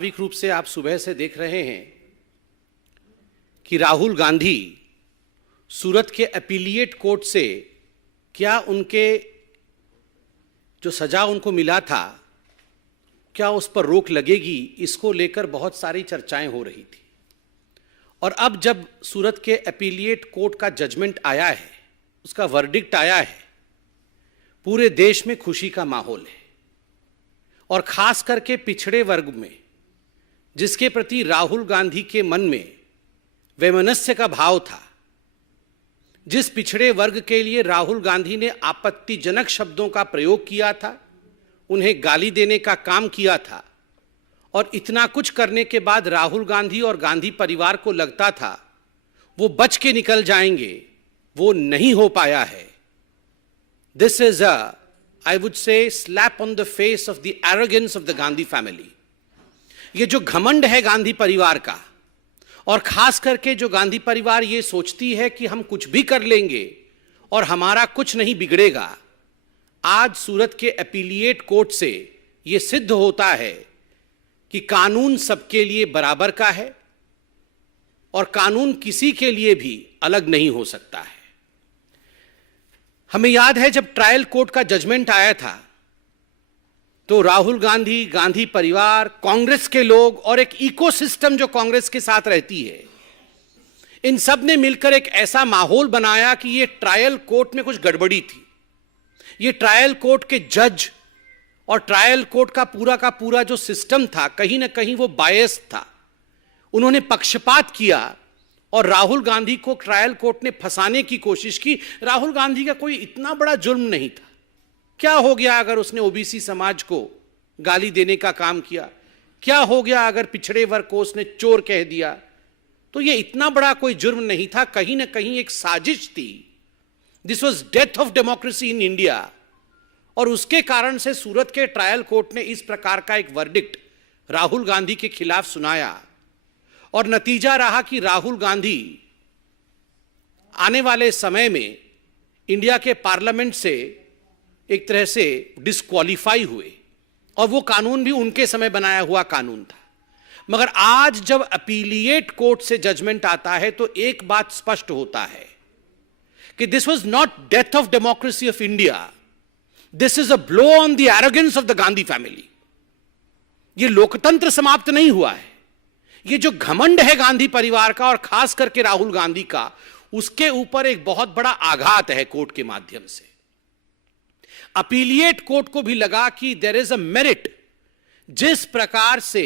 स्वाभाविक रूप से आप सुबह से देख रहे हैं कि राहुल गांधी सूरत के अपीलिएट कोर्ट से क्या उनके जो सजा उनको मिला था क्या उस पर रोक लगेगी, इसको लेकर बहुत सारी चर्चाएं हो रही थी। और अब जब सूरत के अपीलिएट कोर्ट का जजमेंट आया है, उसका वर्डिक्ट आया है, पूरे देश में खुशी का माहौल है। और खास करके पिछड़े वर्ग में, जिसके प्रति राहुल गांधी के मन में वैमनस्य का भाव था, जिस पिछड़े वर्ग के लिए राहुल गांधी ने आपत्तिजनक शब्दों का प्रयोग किया था, उन्हें गाली देने का काम किया था, और इतना कुछ करने के बाद राहुल गांधी और गांधी परिवार को लगता था वो बच के निकल जाएंगे, वो नहीं हो पाया है। This is I would say slap on the face of the arrogance of the Gandhi family. ये जो घमंड है गांधी परिवार का, और खास करके जो गांधी परिवार ये सोचती है कि हम कुछ भी कर लेंगे और हमारा कुछ नहीं बिगड़ेगा, आज सूरत के अपीलिएट कोर्ट से ये सिद्ध होता है कि कानून सबके लिए बराबर का है और कानून किसी के लिए भी अलग नहीं हो सकता है। हमें याद है जब ट्रायल कोर्ट का जजमेंट आया था तो राहुल गांधी, गांधी परिवार, कांग्रेस के लोग और एक इकोसिस्टम जो कांग्रेस के साथ रहती है, इन सब ने मिलकर एक ऐसा माहौल बनाया कि ये ट्रायल कोर्ट में कुछ गड़बड़ी थी। ये ट्रायल कोर्ट के जज और ट्रायल कोर्ट का पूरा जो सिस्टम था, कहीं ना कहीं वो बायस था। उन्होंने पक्षपात किया और राहुल गांधी को ट्रायल कोर्ट ने फंसाने की कोशिश की। राहुल गांधी का कोई इतना बड़ा जुर्म नहीं था। क्या हो गया अगर उसने ओबीसी समाज को गाली देने का काम किया? क्या हो गया अगर पिछड़े वर्ग को उसने चोर कह दिया? तो ये इतना बड़ा कोई जुर्म नहीं था, कहीं ना कहीं एक साजिश थी। This was death of democracy in India. और उसके कारण से सूरत के ट्रायल कोर्ट ने इस प्रकार का एक वर्डिक्ट राहुल गांधी के खिलाफ सुनाया, और नतीजा रहा कि राहुल गांधी आने वाले समय में इंडिया के पार्लियामेंट से एक तरह से डिस्क्वालीफाई हुए, और वो कानून भी उनके समय बनाया हुआ कानून था। मगर आज जब अपीलिएट कोर्ट से जजमेंट आता है तो एक बात स्पष्ट होता है कि this was not death of democracy of India, this is a blow on the arrogance of the Gandhi family. ये लोकतंत्र समाप्त नहीं हुआ है। ये जो घमंड है गांधी परिवार का और खास करके राहुल गांधी का, उसके ऊपर एक बहुत बड़ा आघात है कोर्ट के माध्यम से। अपीलिएट कोर्ट को भी लगा कि देयर इज अ मेरिट। जिस प्रकार से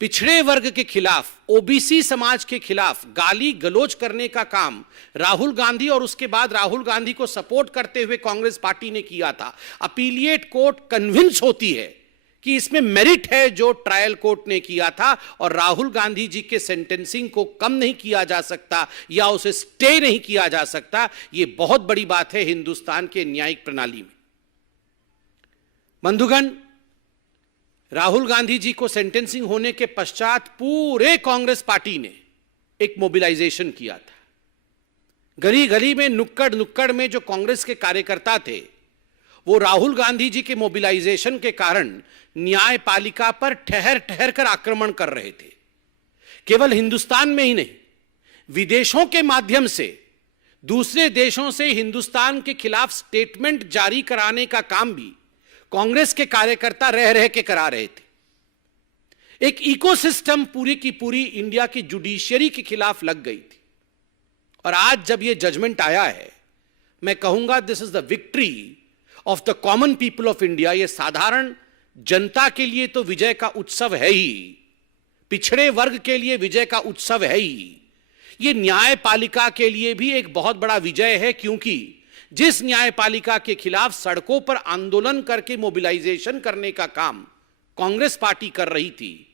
पिछड़े वर्ग के खिलाफ, ओबीसी समाज के खिलाफ गाली गलौज करने का काम राहुल गांधी और उसके बाद राहुल गांधी को सपोर्ट करते हुए कांग्रेस पार्टी ने किया था, अपीलिएट कोर्ट कन्विंस होती है कि इसमें मेरिट है जो ट्रायल कोर्ट ने किया था, और राहुल गांधी जी के सेंटेंसिंग को कम नहीं किया जा सकता या उसे स्टे नहीं किया जा सकता। यह बहुत बड़ी बात है हिंदुस्तान के न्यायिक प्रणाली में। बंधुगण, राहुल गांधी जी को सेंटेंसिंग होने के पश्चात पूरे कांग्रेस पार्टी ने एक मोबिलाइजेशन किया था। गली गली में, नुक्कड़ नुक्कड़ में जो कांग्रेस के कार्यकर्ता थे, वो राहुल गांधी जी के मोबिलाइजेशन के कारण न्यायपालिका पर ठहर ठहर कर आक्रमण कर रहे थे। केवल हिंदुस्तान में ही नहीं, विदेशों के माध्यम से दूसरे देशों से हिंदुस्तान के खिलाफ स्टेटमेंट जारी कराने का काम भी कांग्रेस के कार्यकर्ता रह रह के करा रहे थे। एक इकोसिस्टम पूरी की पूरी इंडिया की जुडिशियरी के खिलाफ लग गई थी। और आज जब यह जजमेंट आया है, मैं कहूंगा this is the victory of the common people of India. यह साधारण जनता के लिए तो विजय का उत्सव है ही, पिछड़े वर्ग के लिए विजय का उत्सव है ही, यह न्यायपालिका के लिए भी एक बहुत बड़ा विजय है। क्योंकि जिस न्यायपालिका के खिलाफ सड़कों पर आंदोलन करके मोबिलाइजेशन करने का काम कांग्रेस पार्टी कर रही थी,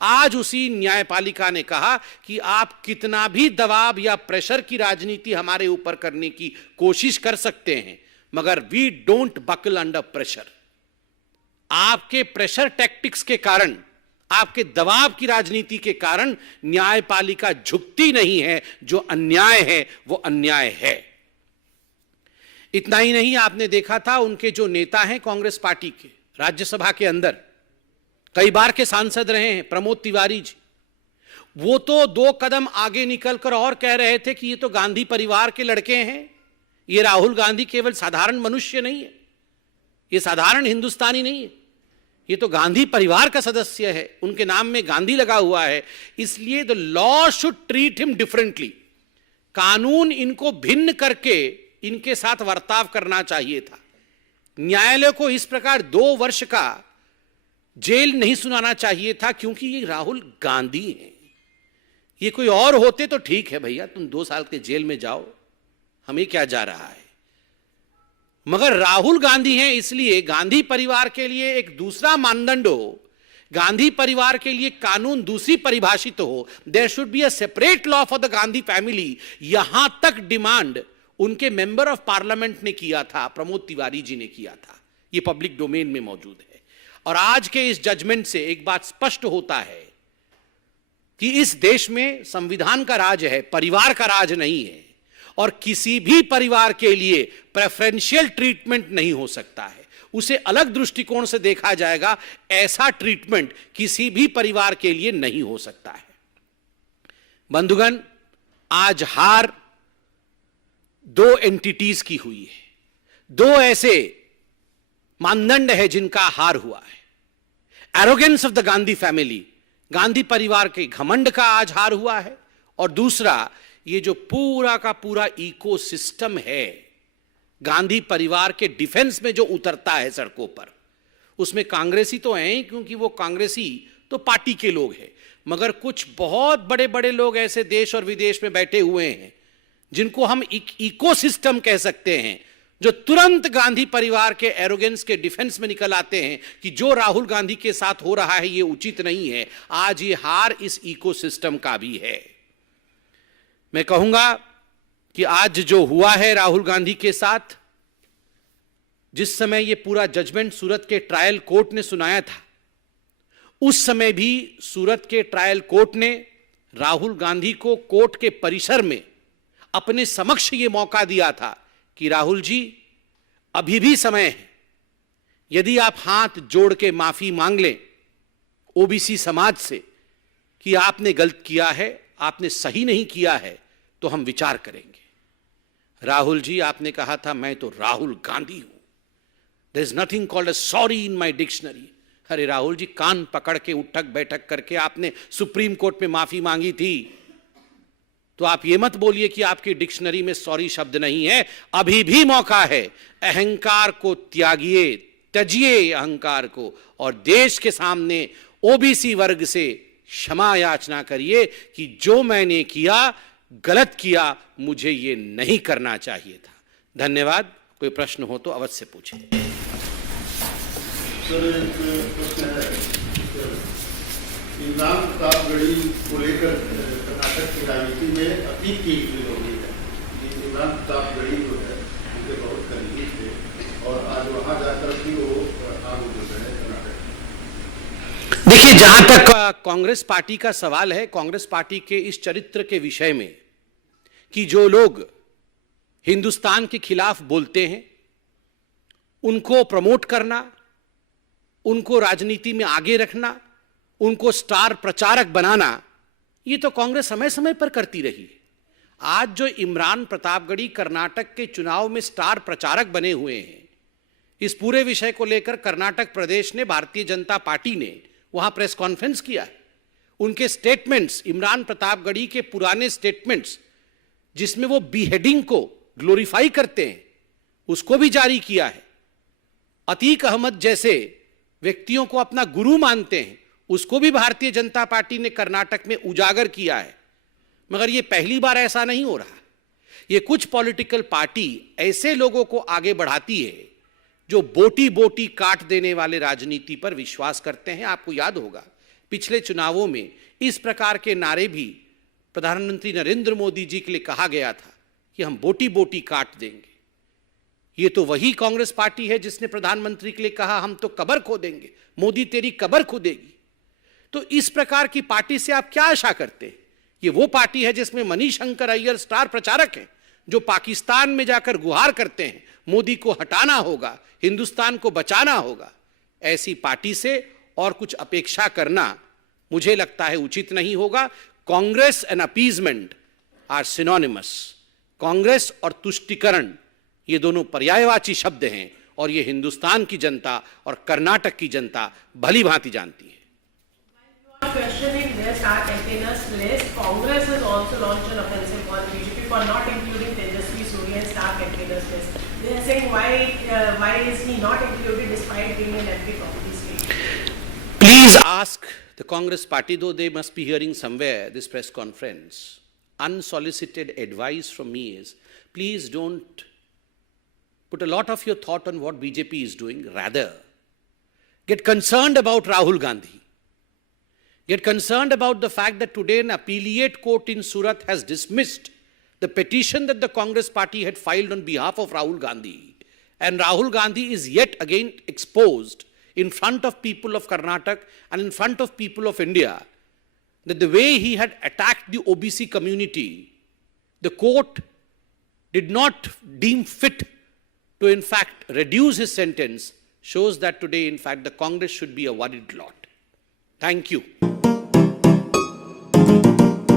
आज उसी न्यायपालिका ने कहा कि आप कितना भी दबाव या प्रेशर की राजनीति हमारे ऊपर करने की कोशिश कर सकते हैं, मगर we don't buckle under pressure. आपके प्रेशर टैक्टिक्स के कारण, आपके दबाव की राजनीति के कारण न्यायपालिका झुकती नहीं है। जो अन्याय है वो अन्याय है। इतना ही नहीं, आपने देखा था उनके जो नेता हैं कांग्रेस पार्टी के राज्यसभा के अंदर, कई बार के सांसद रहे हैं प्रमोद तिवारी जी, वो तो 2 कदम आगे निकलकर और कह रहे थे कि ये तो गांधी परिवार के लड़के हैं, ये राहुल गांधी केवल साधारण मनुष्य नहीं है, ये साधारण हिंदुस्तानी नहीं है, ये तो गांधी परिवार का सदस्य है, उनके नाम में गांधी लगा हुआ है, इसलिए the law should treat him differently. कानून इनको भिन्न करके इनके साथ बर्ताव करना चाहिए था। न्यायालय को इस प्रकार 2 वर्ष का जेल नहीं सुनाना चाहिए था, क्योंकि ये राहुल गांधी हैं। ये कोई और होते तो ठीक है भैया, तुम 2 साल के जेल में जाओ, हमें क्या जा रहा है, मगर राहुल गांधी हैं, इसलिए गांधी परिवार के लिए एक दूसरा मानदंड हो, गांधी परिवार के लिए कानून दूसरी परिभाषित हो। There should be a separate law for the Gandhi family. यहां तक डिमांड उनके मेंबर ऑफ पार्लियामेंट ने किया था, प्रमोद तिवारी जी ने किया था, यह पब्लिक डोमेन में मौजूद है। और आज के इस जजमेंट से एक बात स्पष्ट होता है कि इस देश में संविधान का राज है, परिवार का राज नहीं है, और किसी भी परिवार के लिए प्रेफरेंशियल ट्रीटमेंट नहीं हो सकता है, उसे अलग दृष्टिकोण से देखा जाएगा। ऐसा ट्रीटमेंट किसी भी परिवार के लिए नहीं हो सकता है। बंधुगण, आज हार 2 एंटिटीज की हुई है, 2 ऐसे मानदंड है जिनका हार हुआ है। Arrogance of the Gandhi family, Gandhi परिवार के घमंड का आज हार हुआ है, और दूसरा ये जो पूरा का पूरा इकोसिस्टम है गांधी परिवार के डिफेंस में जो उतरता है सड़कों पर, उसमें कांग्रेसी तो हैं, क्योंकि वो कांग्रेसी तो पार्टी के लोग हैं, मगर कुछ बहुत बड़े बड़े लोग ऐसे देश और विदेश में बैठे हुए हैं जिनको हम इकोसिस्टम कह सकते हैं, जो तुरंत गांधी परिवार के एरोगेंस के डिफेंस में निकल आते हैं कि जो राहुल गांधी के साथ हो रहा है ये उचित नहीं है। आज ये हार इस इकोसिस्टम का भी है। मैं कहूंगा कि आज जो हुआ है राहुल गांधी के साथ, जिस समय ये पूरा जजमेंट सूरत के ट्रायल कोर्ट ने सुनाया था, उस समय भी सूरत के ट्रायल कोर्ट ने राहुल गांधी को कोर्ट के परिसर में अपने समक्ष ये मौका दिया था कि राहुल जी, अभी भी समय है, यदि आप हाथ जोड़ के माफी मांग लें ओबीसी समाज से कि आपने गलत किया है, आपने सही नहीं किया है, तो हम विचार करेंगे। राहुल जी, आपने कहा था मैं तो राहुल गांधी हूं, there is nothing called a sorry in my dictionary. अरे राहुल जी, कान पकड़ के उठक बैठक करके आपने सुप्रीम कोर्ट में माफी मांगी थी, तो आप ये मत बोलिए कि आपकी डिक्शनरी में सॉरी शब्द नहीं है। अभी भी मौका है, अहंकार को त्यागिए, त्यजिए अहंकार को, और देश के सामने ओबीसी वर्ग से क्षमा याचना करिए कि जो मैंने किया, गलत किया, मुझे ये नहीं करना चाहिए था। धन्यवाद। कोई प्रश्न हो तो अवश्य पूछें। सर, एक प्रश्न है, इमरान प्रतापगढ़ी को लेकर कर्नाटक की राजनीति में अतीत की इंट्री हो गई है। इमरान प्रतापगढ़ी जो है उनके बहुत करीबी थे, और आज वहां जाकर भी वो आग उगल रहे हैं कर्नाटक। देखिए, जहां तक कांग्रेस पार्टी का सवाल है, कांग्रेस पार्टी के इस चरित्र के विषय में कि जो लोग हिंदुस्तान के खिलाफ बोलते हैं उनको प्रमोट करना, उनको राजनीति में आगे रखना, उनको स्टार प्रचारक बनाना, ये तो कांग्रेस समय समय पर करती रही है। आज जो इमरान प्रतापगढ़ी कर्नाटक के चुनाव में स्टार प्रचारक बने हुए हैं, इस पूरे विषय को लेकर कर्नाटक प्रदेश ने, भारतीय जनता पार्टी ने वहां प्रेस कॉन्फ्रेंस किया है। उनके स्टेटमेंट्स, इमरान प्रतापगढ़ी के पुराने स्टेटमेंट्स जिसमें वो बीहेडिंग को ग्लोरीफाई करते हैं, उसको भी जारी किया है। अतीक अहमद जैसे व्यक्तियों को अपना गुरु मानते हैं, उसको भी भारतीय जनता पार्टी ने कर्नाटक में उजागर किया है। मगर यह पहली बार ऐसा नहीं हो रहा। ये कुछ पॉलिटिकल पार्टी ऐसे लोगों को आगे बढ़ाती है जो बोटी बोटी काट देने वाले राजनीति पर विश्वास करते हैं। आपको याद होगा पिछले चुनावों में इस प्रकार के नारे भी प्रधानमंत्री नरेंद्र मोदी जी के लिए कहा गया था कि हम बोटी बोटी काट देंगे। ये तो वही कांग्रेस पार्टी है जिसने प्रधानमंत्री के लिए कहा हम तो कब्र खोदेंगे, मोदी तेरी कब्र खोदेगी। तो इस प्रकार की पार्टी से आप क्या आशा करते हैं? ये वो पार्टी है जिसमें मनीशंकर अय्यर स्टार प्रचारक हैं, जो पाकिस्तान में जाकर गुहार करते हैं मोदी को हटाना होगा, हिंदुस्तान को बचाना होगा। ऐसी पार्टी से और कुछ अपेक्षा करना मुझे लगता है उचित नहीं होगा. Congress and appeasement are synonymous. Congress और तुष्टिकरण ये दोनों पर्यायवाची शब्द हैं और ये हिंदुस्तान की जनता और कर्नाटक की जनता भली भांति जानती है. Questioning their star campaigners list, Congress has also launched an offensive on BJP for not including Tejasvi Surya in star campaigners list. They are saying why is he not included despite being an MP from the state? Please ask the Congress party, though they must be hearing somewhere this press conference. Unsolicited advice from me is, please don't put a lot of your thought on what BJP is doing. Rather, get concerned about Rahul Gandhi. Get concerned about the fact that today an appellate court in Surat has dismissed the petition that the Congress party had filed on behalf of Rahul Gandhi. And Rahul Gandhi is yet again exposed in front of people of Karnataka and in front of people of India that the way he had attacked the OBC community, the court did not deem fit to in fact reduce his sentence, shows that today in fact the Congress should be a worried lot. Thank you.